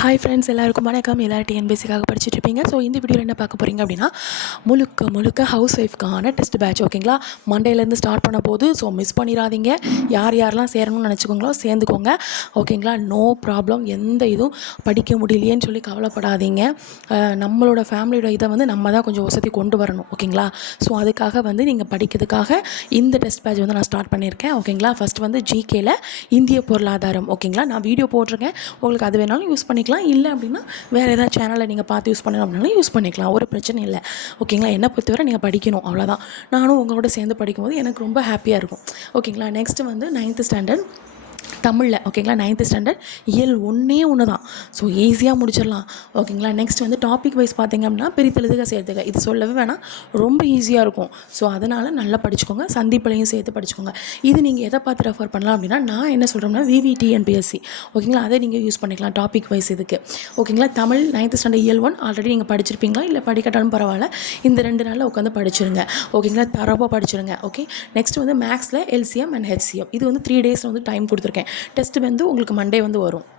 Hi friends, எல்லாருக்கும் வணக்கம். எல்லோரும் டிஎன்பிஎஸ்சிக்காக படிச்சுட்டு இருப்பீங்க. ஸோ இந்த வீடியோவில் என்ன பார்க்க போகிறீங்க அப்படின்னா, முழுக்க ஹவுஸ் ஒய்ஃப்க்கான டெஸ்ட் பேட்ச். ஓகேங்களா, மண்டேலேருந்து ஸ்டார்ட் பண்ண போது. ஸோ மிஸ் பண்ணிடாதீங்க. யாரெல்லாம் சேரணும்னு நினச்சிக்கோங்களோ சேர்ந்துக்கோங்க. ஓகேங்களா, நோ ப்ராப்ளம். எந்த இதுவும் படிக்க முடியலையேன்னு சொல்லி கவலைப்படாதீங்க. நம்மளோட ஃபேமிலியோட இதை நம்ம தான் கொஞ்சம் வசதி கொண்டு வரணும். ஓகேங்களா, ஸோ அதுக்காக நீங்கள் படிக்கிறதுக்காக இந்த டெஸ்ட் பேட்ச் நான் ஸ்டார்ட் பண்ணியிருக்கேன். ஓகேங்களா, ஃபஸ்ட்டு ஜிகேல இந்திய பொருளாதாரம். ஓகேங்களா, நான் வீடியோ போட்டிருக்கேன். உங்களுக்கு அது வேணாலும் யூஸ் பண்ணிக்கலாம். இல்லை அப்படின்னா வேறு ஏதாவது சேனலில் நீங்கள் பார்த்து யூஸ் பண்ணணும் அப்படின்னாலும் யூஸ் பண்ணிக்கலாம். ஒரு பிரச்சனை இல்லை. ஓகேங்களா, என்னை பொறுத்தவரை நீங்கள் படிக்கணும், அவ்வளோதான். நானும் உங்களோட சேர்ந்து படிக்கும்போது எனக்கு ரொம்ப ஹாப்பியாக இருக்கும். ஓகேங்களா, நெக்ஸ்ட்டு 9th ஸ்டாண்டர்ட் தமிழில். ஓகேங்களா, 9th ஸ்டாண்டர்ட் இயல் ஒன்று தான். ஸோ ஈஸியாக முடிச்சிடலாம். ஓகேங்களா, நெக்ஸ்ட் டாபிக் வைஸ் பார்த்திங்க அப்படின்னா பிரித்தெழுதுக சேர்த்துக்க, இது சொல்லவே வேணாம், ரொம்ப ஈஸியாக இருக்கும். ஸோ அதனால் நல்லா படிச்சுக்கோங்க. சந்திப்பிலையும் சேர்த்து படிச்சுக்கோங்க. இது நீங்கள் எதை பார்த்து ரெஃபர் பண்ணலாம் அப்படின்னா, நான் என்ன சொல்கிறேன்னா VVTNPSC. ஓகேங்களா, அதை நீங்கள் யூஸ் பண்ணிக்கலாம் டாபிக் வைஸ் இதுக்கு. ஓகேங்களா, தமிழ் 9th ஸ்டாண்டர்ட் இயல் 1 ஆல்ரெடி நீங்கள் படிச்சிருப்பீங்களா, இல்லை படிக்கட்டாலும் பரவாயில்ல, இந்த 2 நாளில் உட்காந்து படிச்சிருங்க. ஓகேங்களா, தரவாக படிச்சிருங்க. ஓகே, நெக்ஸ்ட் மேக்ஸில் LCM அண்ட் HCM, இது 3 days டைம் கொடுத்துருக்கேன். டெஸ்ட் உங்களுக்கு மண்டே வரும்.